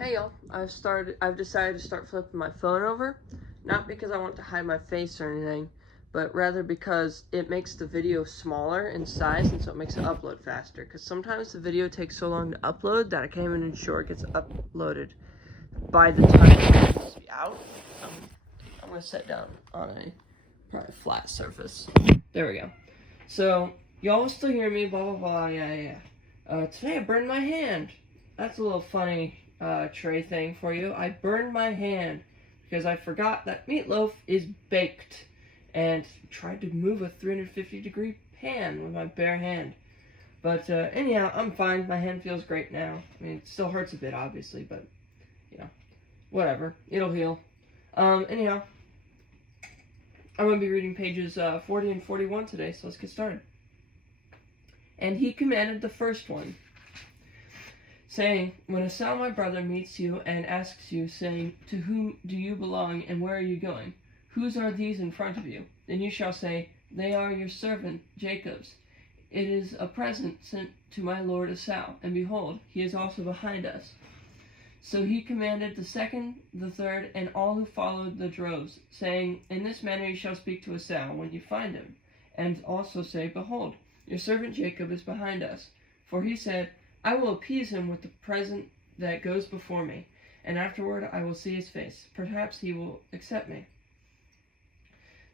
Hey y'all, I've decided to start flipping my phone over, not because I want to hide my face or anything, but rather because it makes the video smaller in size and so it makes it upload faster. Because sometimes the video takes so long to upload that I can't even ensure it gets uploaded by the time it's supposed to be out. I'm gonna sit down on a probably flat surface. There we go. So, y'all still hear me, blah blah blah, yeah. Today I burned my hand. That's a little funny tray thing for you. I burned my hand because I forgot that meatloaf is baked and tried to move a 350-degree pan with my bare hand. But anyhow, I'm fine. My hand feels great now. I mean, it still hurts a bit, obviously, but, you know, whatever. It'll heal. Anyhow, I'm going to be reading pages 40 and 41 today, so let's get started. And he commanded the first one, saying, When Esau my brother meets you and asks you, saying, To whom do you belong, and where are you going? Whose are these in front of you? Then you shall say, They are your servant Jacob's. It is a present sent to my lord Esau, and behold, he is also behind us. So he commanded the second, the third, and all who followed the droves, saying, In this manner you shall speak to Esau when you find him, and also say, Behold, your servant Jacob is behind us. For he said, I will appease him with the present that goes before me, and afterward I will see his face. Perhaps he will accept me.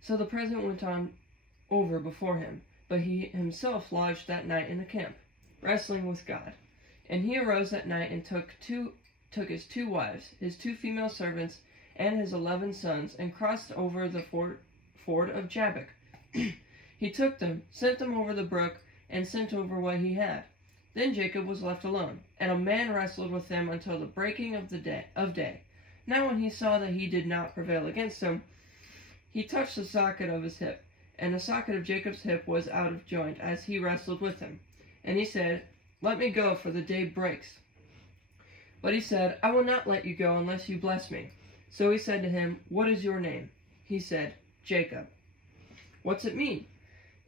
So the present went on over before him, but he himself lodged that night in the camp, wrestling with God. And he arose that night and took his 2 wives, his 2 female servants, and his 11 sons, and crossed over the ford of Jabbok. He took them, sent them over the brook, and sent over what he had. Then Jacob was left alone, and a man wrestled with him until the breaking of day. Now when he saw that he did not prevail against him, he touched the socket of his hip, and the socket of Jacob's hip was out of joint as he wrestled with him. And he said, Let me go, for the day breaks. But he said, I will not let you go unless you bless me. So he said to him, What is your name? He said, Jacob. What's it mean?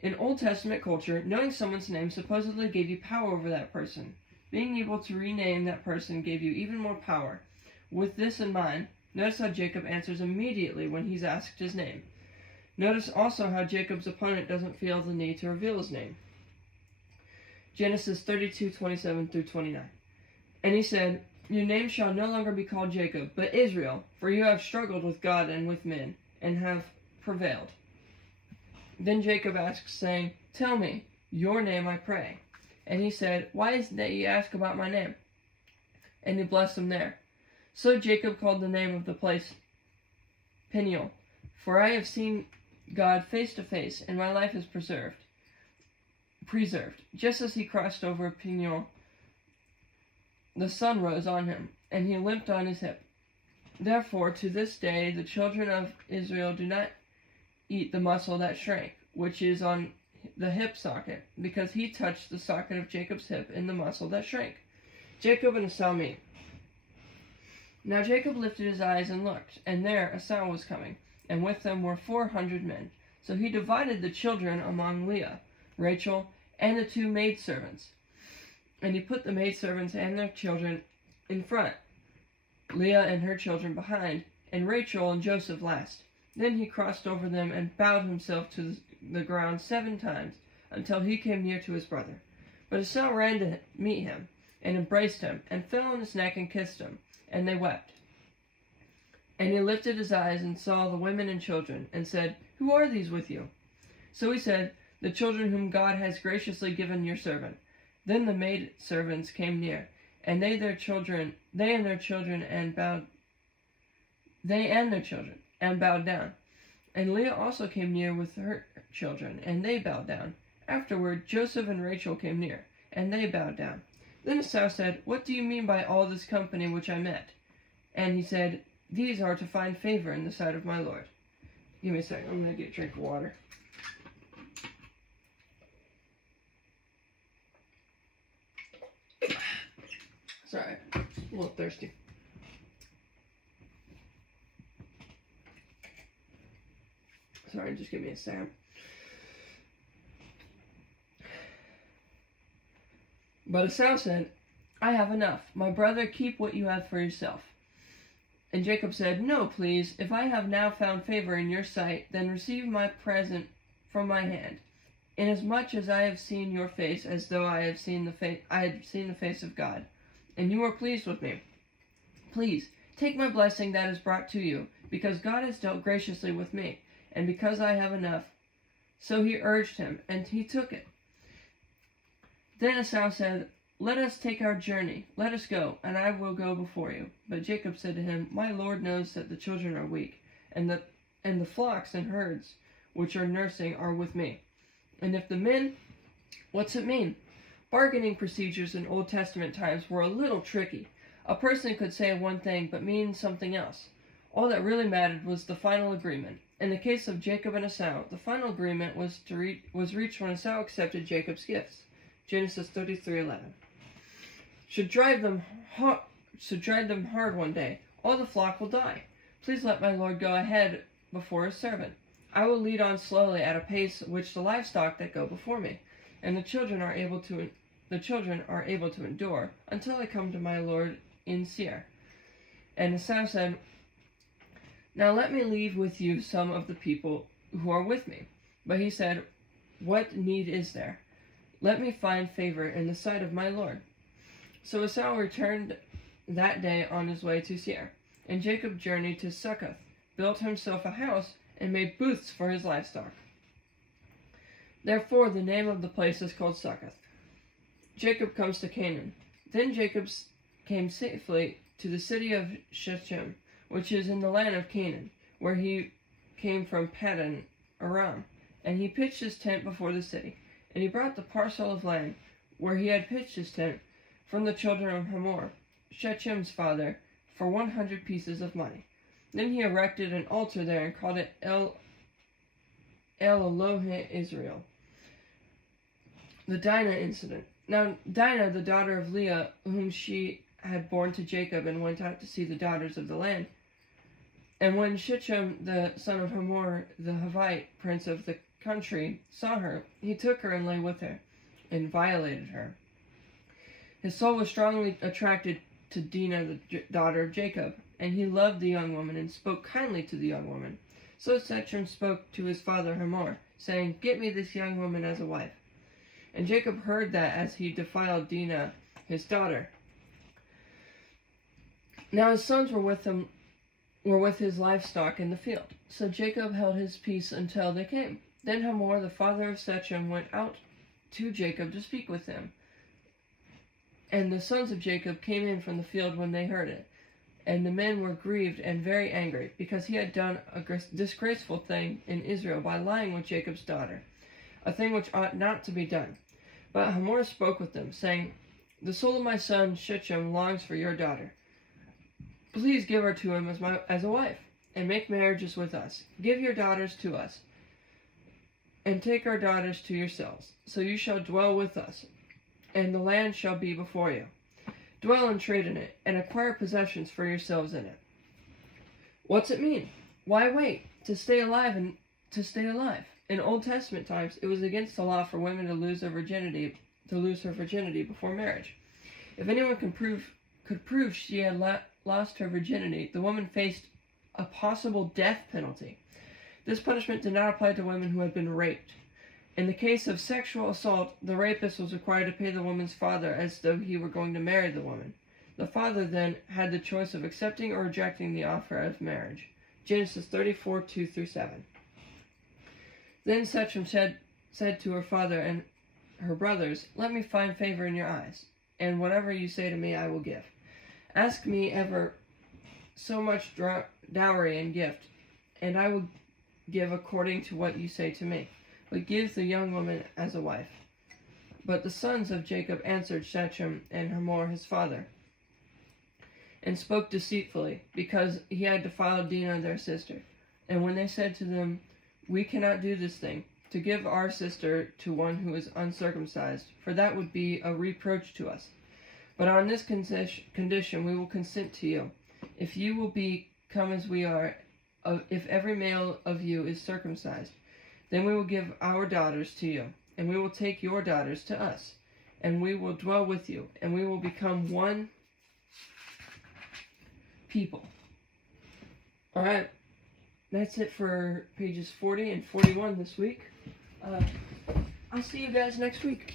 In Old Testament culture, knowing someone's name supposedly gave you power over that person. Being able to rename that person gave you even more power. With this in mind, notice how Jacob answers immediately when he's asked his name. Notice also how Jacob's opponent doesn't feel the need to reveal his name. Genesis 32:27 through 29. And he said, Your name shall no longer be called Jacob, but Israel, for you have struggled with God and with men, and have prevailed. Then Jacob asks, saying, Tell me your name, I pray. And he said, Why is it that ye ask about my name? And he blessed him there. So Jacob called the name of the place Peniel, for I have seen God face to face, and my life is preserved. Just as he crossed over Peniel, the sun rose on him, and he limped on his hip. Therefore, to this day, the children of Israel do not eat the muscle that shrank, which is on the hip socket, because he touched the socket of Jacob's hip in the muscle that shrank. Jacob and Esau meet. Now Jacob lifted his eyes and looked, and there Esau was coming, and with them were 400 men. So he divided the children among Leah, Rachel, and the 2 maidservants. And he put the maidservants and their children in front, Leah and her children behind, and Rachel and Joseph last. Then he crossed over them and bowed himself to the ground 7 times, until he came near to his brother. But Esau ran to meet him, and embraced him, and fell on his neck and kissed him, and they wept. And he lifted his eyes and saw the women and children, and said, Who are these with you? So he said, The children whom God has graciously given your servant. Then the maidservants came near, and they and their children and bowed down. And Leah also came near with her children, and they bowed down. Afterward, Joseph and Rachel came near, and they bowed down. Then Esau said, What do you mean by all this company which I met? And he said, These are to find favor in the sight of my Lord. Give me a second, I'm going to get a drink of water. Sorry, a little thirsty. Sorry, just give me a second. But Esau said, I have enough. My brother, keep what you have for yourself. And Jacob said, No, please. If I have now found favor in your sight, then receive my present from my hand. Inasmuch as I have seen your face, as though I had seen the face of God, and you are pleased with me. Please, take my blessing that is brought to you, because God has dealt graciously with me, and because I have enough. So he urged him, and he took it. Then Esau said, Let us take our journey. Let us go, and I will go before you. But Jacob said to him, My Lord knows that the children are weak, and the flocks and herds which are nursing are with me. And if the men, what's it mean? Bargaining procedures in Old Testament times were a little tricky. A person could say one thing but mean something else. All that really mattered was the final agreement. In the case of Jacob and Esau, the final agreement was reached when Esau accepted Jacob's gifts. Genesis 33:11. Should drive them hard one day. All the flock will die. Please let my Lord go ahead before his servant. I will lead on slowly at a pace which the livestock that go before me, and the children are able to endure until I come to my Lord in Seir. And Esau said, Now let me leave with you some of the people who are with me. But he said, What need is there? Let me find favor in the sight of my Lord. So Esau returned that day on his way to Seir, and Jacob journeyed to Succoth, built himself a house, and made booths for his livestock. Therefore the name of the place is called Succoth. Jacob comes to Canaan. Then Jacob came safely to the city of Shechem, which is in the land of Canaan, where he came from Paddan Aram, and he pitched his tent before the city. And he brought the parcel of land where he had pitched his tent from the children of Hamor, Shechem's father, for 100 pieces of money. Then he erected an altar there and called it El Elohe Israel. The Dinah incident. Now Dinah, the daughter of Leah, whom she had borne to Jacob, and went out to see the daughters of the land. And when Shechem, the son of Hamor, the Hivite, prince of the country, saw her, he took her and lay with her, and violated her. His soul was strongly attracted to Dinah, the daughter of Jacob, and he loved the young woman, and spoke kindly to the young woman. So Shechem spoke to his father Hamor, saying, Get me this young woman as a wife. And Jacob heard that as he defiled Dinah, his daughter. Now his sons were with his livestock in the field. So Jacob held his peace until they came. Then Hamor, the father of Shechem, went out to Jacob to speak with him. And the sons of Jacob came in from the field when they heard it. And the men were grieved and very angry, because he had done a disgraceful thing in Israel by lying with Jacob's daughter, a thing which ought not to be done. But Hamor spoke with them, saying, The soul of my son Shechem longs for your daughter. Please give her to him as a wife, and make marriages with us. Give your daughters to us, and take our daughters to yourselves. So you shall dwell with us, and the land shall be before you. Dwell and trade in it, and acquire possessions for yourselves in it. What's it mean? Why wait? To stay alive. In Old Testament times, it was against the law for women to lose her virginity before marriage. If anyone could prove she had lost her virginity, the woman faced a possible death penalty. This punishment did not apply to women who had been raped. In the case of sexual assault, the rapist was required to pay the woman's father as though he were going to marry the woman. The father then had the choice of accepting or rejecting the offer of marriage. Genesis 34:2-7. Then Shechem said to her father and her brothers, Let me find favor in your eyes, and whatever you say to me I will give. Ask me ever so much dowry and gift, and I will give according to what you say to me. But give the young woman as a wife. But the sons of Jacob answered Shechem and Hamor his father, and spoke deceitfully, because he had defiled Dinah their sister. And when they said to them, We cannot do this thing, to give our sister to one who is uncircumcised, for that would be a reproach to us. But on this condition we will consent to you, if you will become as we are, if every male of you is circumcised. Then we will give our daughters to you, and we will take your daughters to us. and we will dwell with you, and we will become one people. Alright, that's it for pages 40 and 41 this week. I'll see you guys next week.